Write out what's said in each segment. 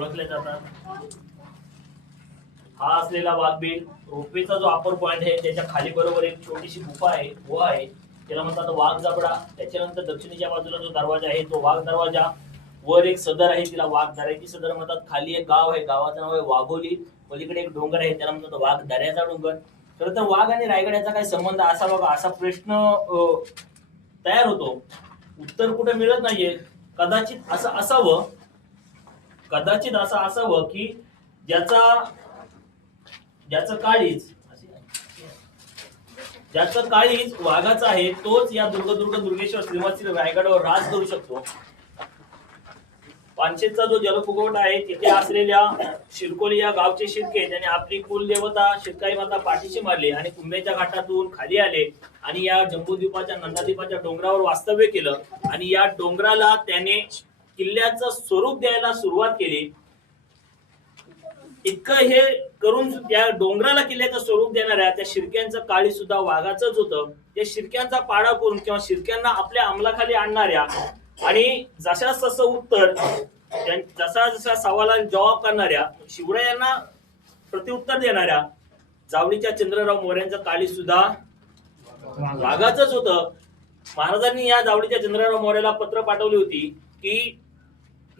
ओळखले जातात। हा असलेला वाघबील रोपवेचा जो अपर पॉइंट आहे त्याच्या खाली बरोबर एक छोटीशी गुफा आहे त्याला म्हणतात वाघ जबडा। त्याच्यानंतर दक्षिणेच्या बाजूला जो दरवाजा आहे तो वाघ दरवाजा। वर एक सदर आहे तिला वाघ दऱ्याची सदर म्हणतात। खाली एक गाव आहे, गावाचं नाव आहे वाघोली। पलीकडे एक डोंगर आहे त्याला म्हणतात वाघ दऱ्याचा डोंगर। खरं तर वाघ आणि रायगड याचा काय संबंध असा बघा, असा प्रश्न तयार होतो। उत्तर कुठे मिळत नाहीये। कदाचित असं असावं की ज्याचं काळीज वाघाचा आहे तोच या दुर्गेश्वर श्रीमंत रायगडावर राज करू शकतो। पानशेतचा जो जलफुगवटा आहे तिथे असलेल्या शिरकोली या गावचे शिरके त्यांनी आपली कुलदेवता शिरकाई माता पाठीशी मारली आणि कुंभेच्या घाटातून खाली आले आणि या जम्बूद्वीपाच्या नंदादीपाच्या डोंगरावर वास्तव्य केलं आणि या डोंगराला त्याने किल्ल्याचं स्वरूप द्यायला सुरुवात केली। इतकं हे करून त्या डोंगराला किल्ल्याचं स्वरूप देणाऱ्या त्या शिरक्यांचं काळी सुद्धा वाघाचंच होतं। त्या शिरक्यांचा पाडा करून किंवा शिरक्यांना आपल्या अंमलाखाली आणणाऱ्या आणि जसा उत्तर जसा सवालाला जबाब करणाऱ्या शिवरायांना प्रत्युत्तर देणाऱ्या जावळीच्या चंद्रराव मोऱ्यांचं काळी सुद्धा वाघाचंच होतं। महाराजांनी या जावळीच्या चंद्रराव मोऱ्याला पत्र पाठवली होती की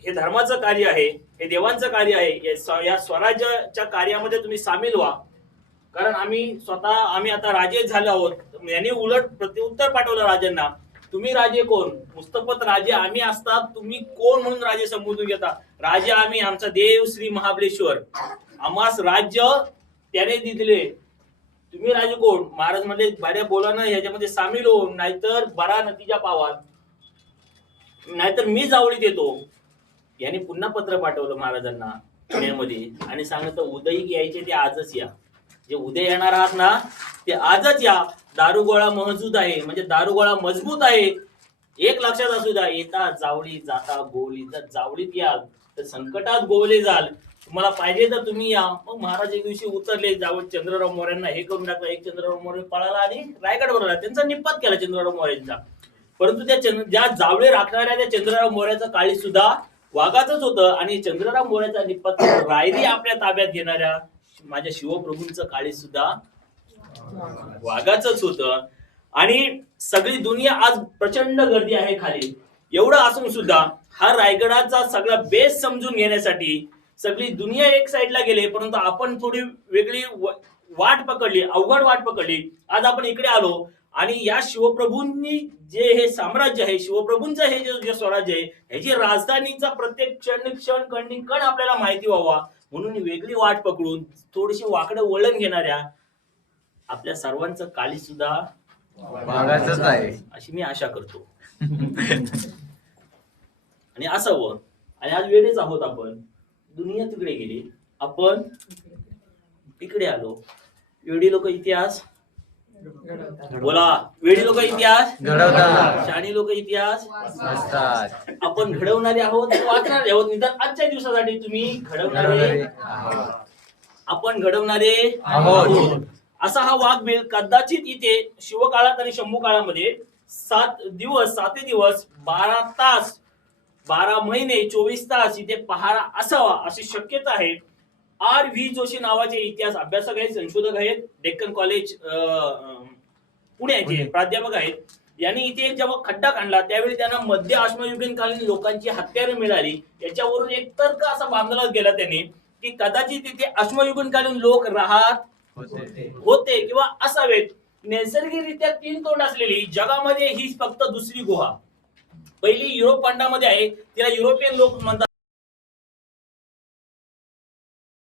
हे धर्माचं कार्य आहे, हे देवांचं कार्य आहे, या स्वराज्याच्या कार्यामध्ये तुम्ही सामील व्हा, कारण आम्ही आता राजे झालो आहोत। यांनी उलट प्रत्युत्तर पाठवलं राजांना, तुम्ही राजे कोण? मुस्तफत राजे आम्ही असतात, तुम्ही कोण म्हणून राजे संबोधून घेता? राजे आम्ही, आमचा देव श्री महाबळेश्वर, आम्हास राज्य त्याने दिले, तुम्ही राजे कोण? महाराज म्हणले बऱ्या बोलानं ह्याच्यामध्ये सामील हो, नाहीतर बरा नतीजा पावाल, नाहीतर मी जावळीत येतो। यांनी पुन्हा पत्र पाठवलं महाराजांना पुण्यामध्ये आणि सांगितलं उदयिक यायचे ते आजच या, जे उदय येणार आहात ना ते आजच या। दारुगोळा महजूद आहे, म्हणजे दारुगोळा मजबूत आहे। एक लक्षात असू द्या, येता जावळी जाता गोवली, जर जावळीत याल तर संकटात गोवले जाल, तुम्हाला पाहिजे तर तुम्ही या। मग महाराज एक दिवशी उतरले जावळ चंद्रराव मोऱ्यांना हे करून टाकलं। एक चंद्रराव मोरे पळाला आणि रायगड बरोबर त्यांचा निपात केला चंद्रराव मोऱ्यांचा। परंतु त्या ज्या जावळे राखणाऱ्या त्या चंद्रराव मोऱ्याचं काळी सुद्धा वाघाचंच होतं आणि चंद्रराव मोऱ्याचा निपात रायरी आपल्या ताब्यात घेणाऱ्या माझ्या शिवप्रभूंचं काळी सुद्धा वाघाचंच होतं। आणि सगळी दुनिया आज प्रचंड गर्दी आहे खाली, एवढं असून सुद्धा हा रायगडाचा सगळा बेस समजून घेण्यासाठी सगळी दुनिया एक साईडला गेले, परंतु आपण थोडी वेगळी वाट पकडली, अवघड वाट पकडली। आज आपण इकडे आलो आणि या शिवप्रभूंनी जे हे साम्राज्य आहे, शिवप्रभूंचं हे जे स्वराज्य आहे, ह्याची राजधानीचा प्रत्येक क्षण कण आपल्याला माहिती व्हावा म्हणून वेगळी वाट पकडून थोडीशी वाकडं वळण घेणाऱ्या आपल्या सर्वांचं काळी सुद्धा वाघाचंच आहे अशी मी आशा करतो। आणि असावं, आणि आज वेळेच आहोत आपण, दुनिया तिकडे गेली, आपण इकडे आलो। वेडी लोक इतिहास बोला, वेडी लोक इतिहास घडवतात, शहाणी लोक इतिहास वाचतात। आपण घडवणारे आहोत, वाचणारे आहोत। निदान आजच्या दिवसासाठी तुम्ही घडवणारे, आपण घडवणारे आहोत। असा हा वाघबील कदाचित इथे शिवकाळात आणि शंभू काळामध्ये 7 दिवस 12 तास 12 महिने 24 तास इथे पहारा असावा अशी शक्यता आहे। R.V. जोशी नावाचे इतिहास अभ्यासक आहेत, संशोधक आहेत, डेक्कन कॉलेज पुण्याचे प्राध्यापक आहेत। यांनी इथे जेव्हा खड्डा काढला त्यावेळी त्यांना मध्य अश्मयुगीन कालीन लोकांची हत्यारे मिळाली। याच्यावरून एक तर्क असा बांधला गेला त्यांनी की कदाचित इथे अश्मयुगीन कालीन लोक राहत होते किंवा असावेत। नैसर्गिकरित्या 3 तोंड असलेली जगामध्ये ही फक्त दुसरी गुहा, पहिली युरोप खंडामध्ये आहे, तिला युरोपियन लोक म्हणतात